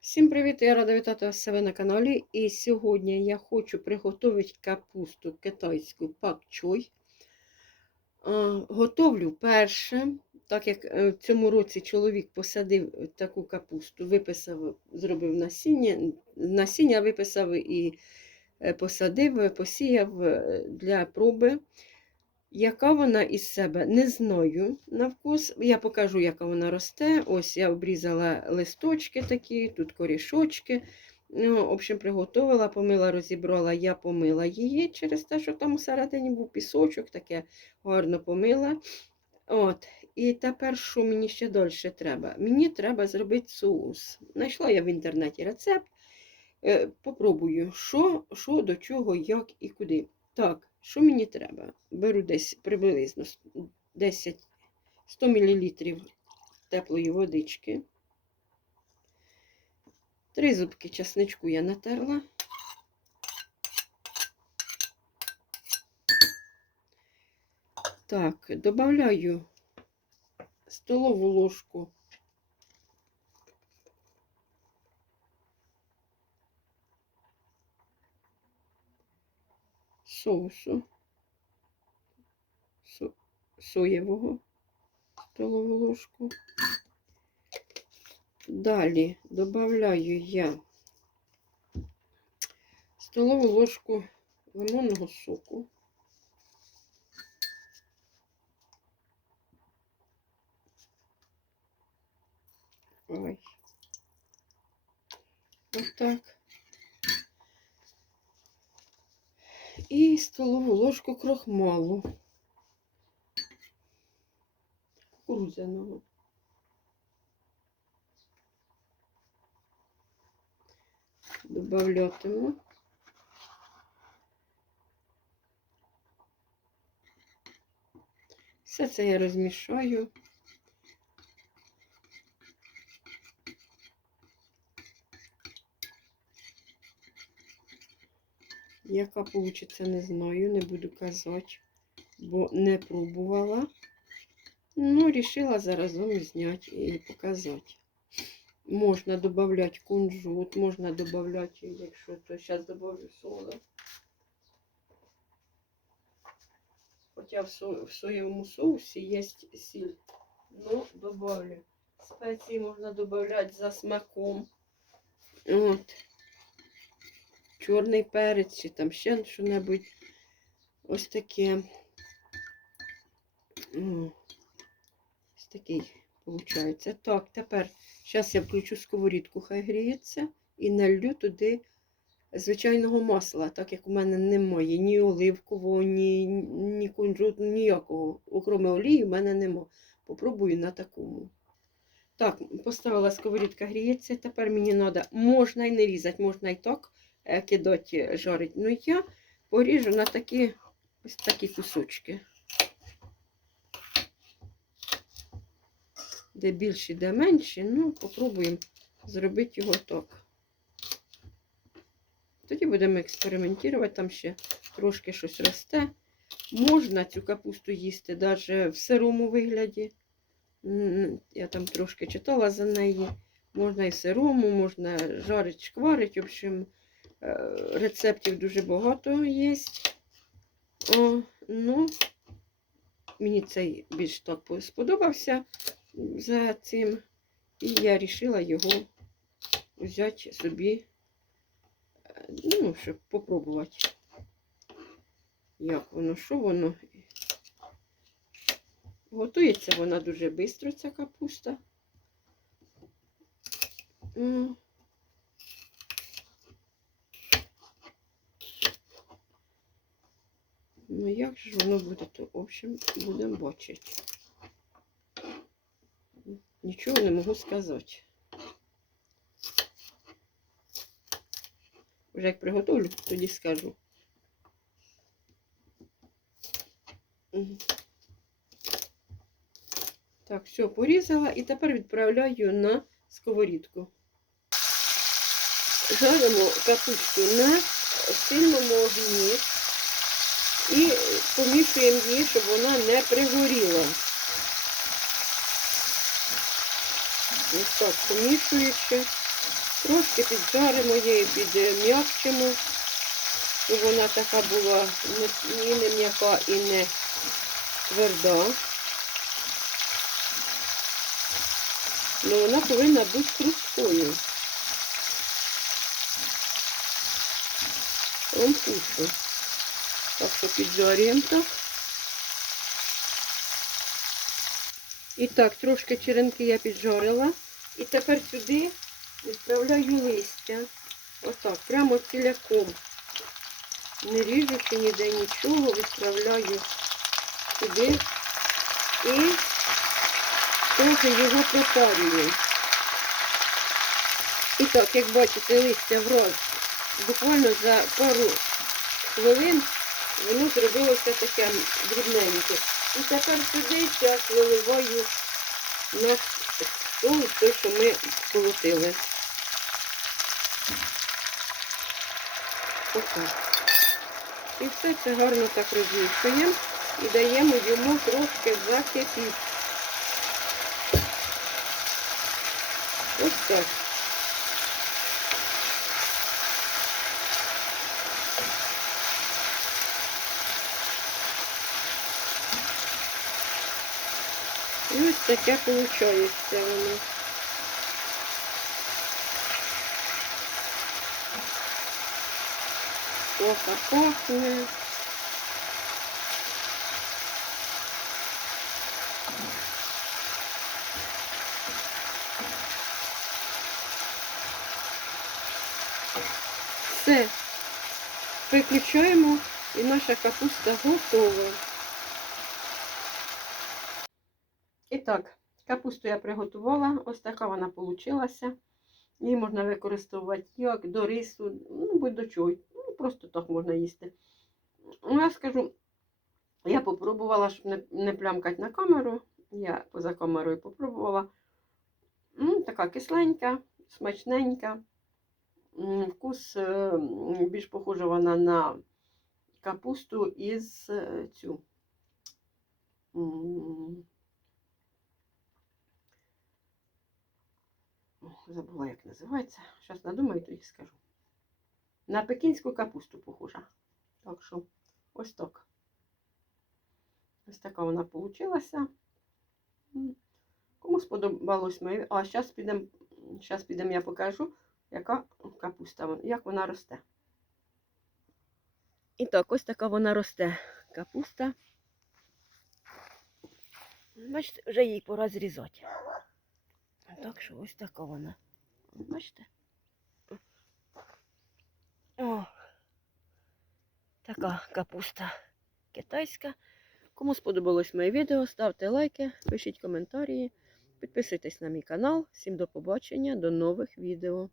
Всім привіт! Я рада вітати вас себе на каналі. І сьогодні я хочу приготувати капусту китайську пак-чой. Готовлю перше, так як е, в цьому році чоловік посадив таку капусту, виписав, зробив насіння, насіння виписав і е, посадив, посіяв е, для проби. Яка вона із себе не знаю на вкус. Я покажу, яка вона росте. Ось я обрізала листочки такі, тут корішочки. Ну, в общем, приготувала, помила, розібрала, я помила її через те, що там всередині був пісочок, таке гарно помила. От. І тепер, що мені ще далі треба? Мені треба зробити соус. Знайшла я в інтернеті рецепт. Е, Попробую, що, що, до чого, як і куди. Так, що мені треба? Беру десь приблизно 10 100 мл теплої водички. Три зубки часничку я натерла. Так, додаю столову ложку соусу со- соєвого столову ложку. Далі додаю я столову ложку лимонного соку. Ой. Отак. І столову ложку крохмалу. Кукурудзяного. Добавлятиму. Все це я розмішаю. Яка получиться, не знаю, не буду казати, бо не пробувала. Ну, рішила заразом зняти і показати. Можна додати кунжут, можна додати, якщо то зараз додаю соли. Хоча в, со, в соєвому соусі є сіль. Ну, добавлю. Спеції можна додати за смаком. От. Чорний перець чи там ще що-небудь. Ось таке. Ось такий виходить. Так, тепер зараз я включу сковорідку, хай гріється, і налью туди звичайного масла, так як у мене немає ні оливкового, ні, ні кунжуту, ніякого. Окрім олії, в мене нема. Попробую на такому. Так, поставила сковорідка гріється. Тепер мені треба, можна і не різати, можна і так е, кидати, жарить. Ну я поріжу на такі ось такі кусочки. Де більші, де менші, ну, попробуємо зробити його так. Тоді будемо експериментувати, там ще трошки щось росте. Можна цю капусту їсти навіть в сирому вигляді. Я там трошки читала за неї. Можна і сирому, можна жарить, шкварить. В общем, рецептів дуже багато є. О, ну, мені цей більш так сподобався за цим. І я вирішила його взяти собі, е, ну, щоб попробувати, як воно, що воно. Готується вона дуже швидко, ця капуста. Ну, як же воно буде, то, в общем, будемо бачити. Нічого не можу сказати. Вже як приготовлю, тоді скажу. Так, все, порізала і тепер відправляю на сковорідку. Жаримо капусту на сильному огні і помішуємо її, щоб вона не пригоріла. Ось так помішуючи. Трошки піджаримо її, підм'якчимо, щоб вона така була і не м'яка, і не тверда. Ну, вона повинна бути хрусткою. Вам вкусно. Що піджарюємо. І так, трошки черенки я піджарила. І тепер сюди відправляю листя. Отак, прямо ціляком. Не ріжучи ніде нічого, відправляю сюди і трохи його пропарюю. І так, як бачите, листя враз буквально за пару хвилин воно зробилося таке дрібненьке. І тепер сюди зараз виливаю наш соус, той, що ми колотили. Отак. І все це гарно так розмішуємо і даємо йому трошки закипіти. Ось так. І ось таке виходить воно. Плохо пахне. Все. Виключаємо і наша капуста готова. І так, капусту я приготувала. Ось така вона получилася. Її можна використовувати як до рису, ну, будь до чого. Ну, просто так можна їсти. Ну, я скажу, я попробувала, щоб не, не плямкати на камеру. Я поза камерою попробувала. М, така кисленька, смачненька. Вкус е, більш похожа вона на капусту із е, цю. м, О, Забула, як називається. Зараз надумаю, то їх скажу. На пекінську капусту похожа. Так що, ось так. Ось така вона получилася. Кому сподобалось моє. А зараз підемо, зараз підемо, я покажу, яка капуста, як вона росте. І так, ось така вона росте капуста. Бачите, вже їй пора зрізати. Так що ось така вона. Бачите? О, така капуста китайська. Кому сподобалось моє відео, ставте лайки, пишіть коментарі, підписуйтесь на мій канал. Всім до побачення, до нових відео.